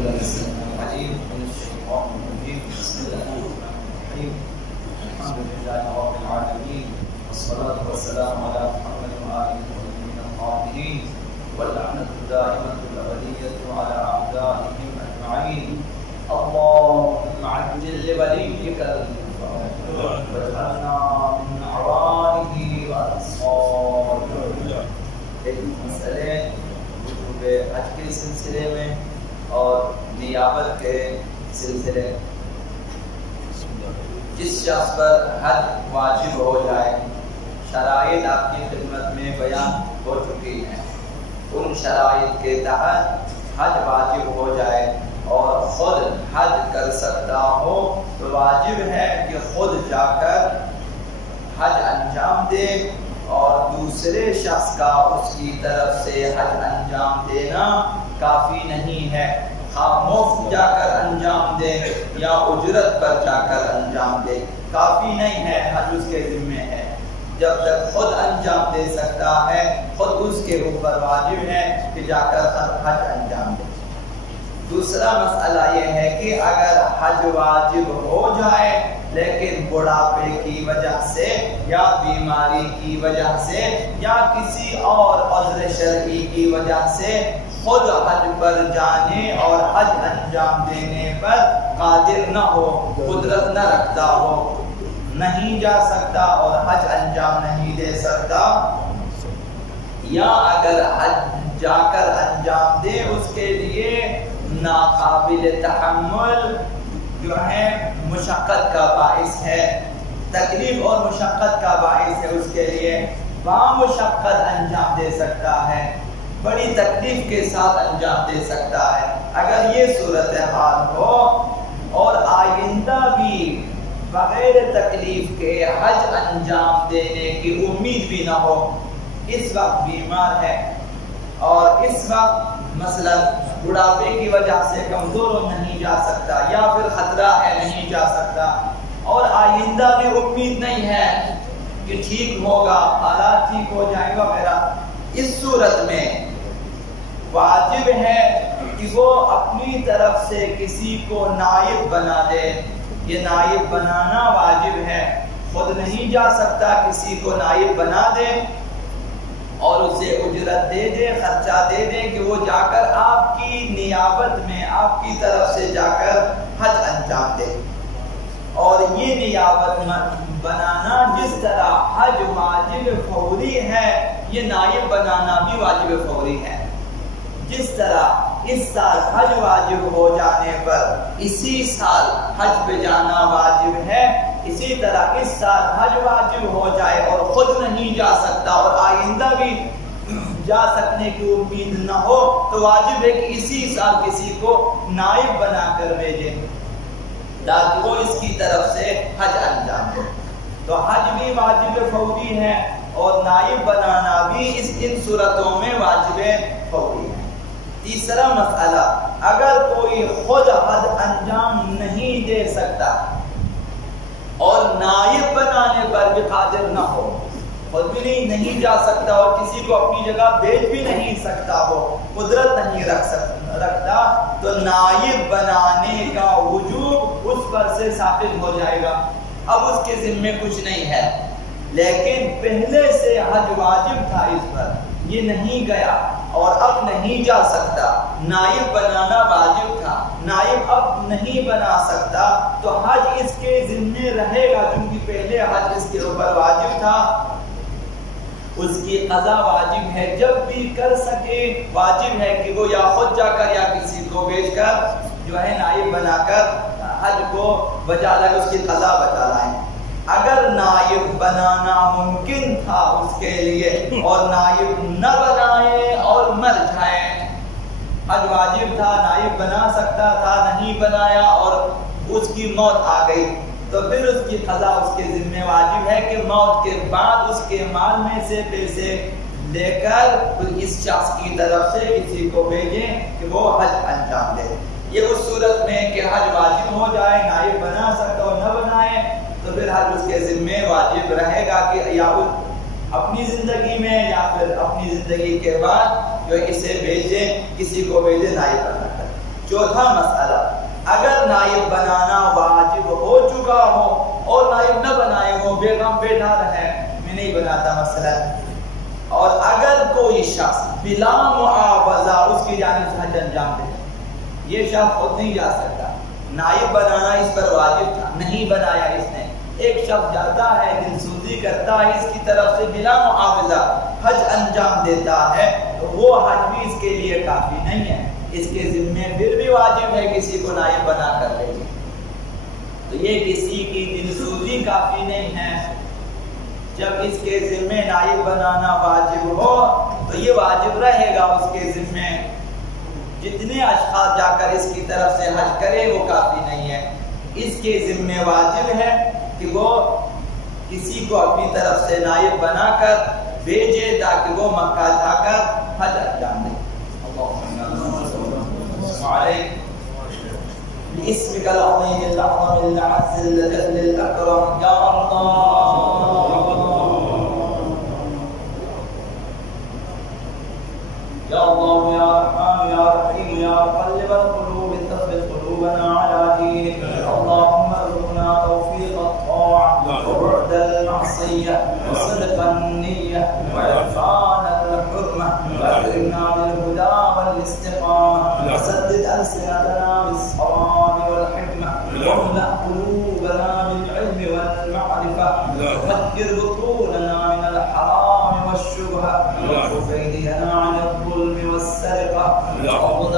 بالله السميع العليم من الشيطان الرجيم. بسم الله الرحمن الرحيم. الحمد لله رب العالمين، والصلاة والسلام على محمد وآله الطيبين الطاهرين، واللعنة الدائمة الأبدية على أعدائهم أجمعين. اللهم عجل لوليك الفرج واجعلنا من أعوانه وأنصاره. ایک مسئلے حج کے سلسلے میں اور نیابت کے سلسلے، جس شخص پر حج واجب ہو جائے، شرائط آپ کی خدمت میں بیان ہو چکی ہیں، ان شرائط کے تحت حج واجب ہو جائے اور خود حج کر سکتا ہو تو واجب ہے کہ خود جا کر حج انجام دے، اور دوسرے شخص کا اس کی طرف سے حج انجام دینا کافی نہیں ہے۔ مفت جا کر انجام دے یا اجرت پر جا کر انجام دے، کافی نہیں ہے، حج اس کے ذمہ ہے۔ جب تک خود انجام دے سکتا ہے، خود اس کے اوپر واجب ہے کہ جا کر حج انجام دے۔ دوسرا مسئلہ یہ ہے کہ اگر حج واجب ہو جائے لیکن بڑھاپے کی وجہ سے یا بیماری کی وجہ سے یا کسی اور عذر شرعی کی وجہ سے خود حج پر جانے اور حج انجام دینے پر قادر نہ ہو، قدرت نہ رکھتا ہو، نہیں جا سکتا اور حج انجام نہیں دے سکتا، یا اگر حج جا کر انجام دے اس کے لیے ناقابل تحمل جو ہے مشقت کا باعث ہے، تکلیف اور مشقت کا باعث ہے اس کے لیے، وہاں مشقت انجام دے سکتا ہے، بڑی تکلیف کے ساتھ انجام دے سکتا ہے۔ اگر یہ صورتحال ہو اور آئندہ بھی بغیر تکلیف کے حج انجام دینے کی امید بھی نہ ہو، اس وقت بیمار ہے اور اس وقت مثلا بڑھاپے کی وجہ سے کمزور نہیں جا سکتا یا پھر خطرہ ہے نہیں جا سکتا، اور آئندہ بھی امید نہیں ہے کہ ٹھیک ہوگا، حالات ٹھیک ہو جائے گا میرا، اس صورت میں واجب ہے کہ وہ اپنی طرف سے کسی کو نائب بنا دے۔ یہ نائب بنانا واجب ہے، خود نہیں جا سکتا، کسی کو نائب بنا دے اور اسے اجرت دے دے، خرچہ دے دے کہ وہ جا کر آپ کی نیابت میں آپ کی طرف سے جا کر حج انجام دے۔ اور یہ نیابت بنانا جس طرح حج واجب فوری ہے، یہ نائب بنانا بھی واجب فوری ہے۔ جس طرح اس سال حج واجب ہو جانے پر اسی سال حج پہ جانا واجب ہے، اسی طرح اس سال حج واجب ہو جائے اور خود نہیں جا سکتا اور آئندہ بھی جا سکنے کی امید نہ ہو تو واجب ہے کہ اسی سال کسی کو نائب بنا کر بھیجے تاکہ وہ اس کی طرف سے حج انجام دے۔ تو حج بھی واجب فوری ہے اور نائب بنانا بھی ان صورتوں میں واجب فوری ہے۔ تیسرا مسئلہ، اگر کوئی خود حج انجام نہیں دے سکتا اور نائب بنانے پر بھی قادر نہ ہو، خود بھی نہیں جا سکتا اور کسی کو اپنی جگہ بھیج بھی نہیں سکتا ہو، قدرت نہیں رکھتا، تو نائب بنانے کا وجوب اس پر سے ثابت ہو جائے گا، اب اس کے ذمے کچھ نہیں ہے۔ لیکن پہلے سے حج واجب تھا اس پر، یہ نہیں گیا اور اب نہیں جا سکتا، نائب بنانا واجب تھا، نائب اب نہیں بنا سکتا تو حج اس کے ذمہ رہے گا، کیونکہ پہلے حج اس کے اوپر واجب تھا، اس کی قضا واجب ہے، جب بھی کر سکے واجب ہے کہ وہ یا خود جا کر یا کسی کو بھیج کر جو ہے نائب بنا کر حج کو بجا لائے، اس کی قضا بچا لائیں۔ اگر نائب بنانا ممکن تھا اس کے لیے اور نائب نہ بنائے اور مر جائے، حج واجب تھا، نائب بنا سکتا تھا، نہیں بنایا اور اس کی موت آ گئی، تو پھر اس کی قضا اس کے ذمہ واجب ہے کہ موت کے بعد اس کے مال میں سے پیسے لے کر اس شخص کی طرف سے کسی کو بھیجیں کہ وہ حج انجام دے۔ یہ اس صورت میں کہ حج واجب ہو جائے، نائب بنا سکتا اور نہ بنائے تو پھر حج اس کے ذمہ واجب رہے گا کہ یا اپنی زندگی میں یا پھر اپنی زندگی کے بعد جو اسے بھیجیں، کسی کو بھیجیں نائب بنا کر۔ چوتھا مسئلہ، اگر نائب بنانا واجب ہو چکا ہو اور نائب نہ بنائے ہو، بیگم بیٹھا رہے میں نہیں بناتا مثلا، اور اگر کوئی شخص بلا معاوضہ اس کی جانب سے حج انجام دے، یہ شخص خود نہیں جا سکتا، نائب بنانا اس پر واجب تھا، نہیں بنایا اس نے، ایک شخص جاتا ہے دلسوزی کرتا ہے اس کی طرف سے بلا معاوضہ حج انجام دیتا ہے، تو وہ حج بھی اس کے لیے کافی نہیں ہے، اس کے ذمے پھر بھی واجب ہے کسی کو نائب بنا کر لے جائے۔ تو یہ کسی کی دلسوزی کافی نہیں ہے، جب اس کے ذمے نائب بنانا واجب ہو تو یہ واجب رہے گا اس کے ذمے، جتنے اشخاص جا کر اس کی طرف سے حج کرے وہ کافی نہیں ہے، اس کے ذمے واجب ہے کہ وہ کسی کو اپنی طرف سے نائب بنا کر بھیجے تاکہ وہ مکہ جا کر حج انجام دے۔ باسمك العظيم الأعظم الأعز الأجل الأكرم يا الله يا الله يا رحمن يا رحيم يا مقلب القلوب ثبت قلوبنا على دينك، اللهم ارزقنا توفيق الطاعة وبعد المعصية وصدق النية وعرفان الحرمة، وأكرمنا بالهدى والاستقامة، وسدد ألسنتنا بالصواب والحكمة، واملأ قلوبنا بالعلم والمعرفة، وطهر بطوننا من الحرام والشبهة، وكف أيدينا عن الظلم والسرقة، وغض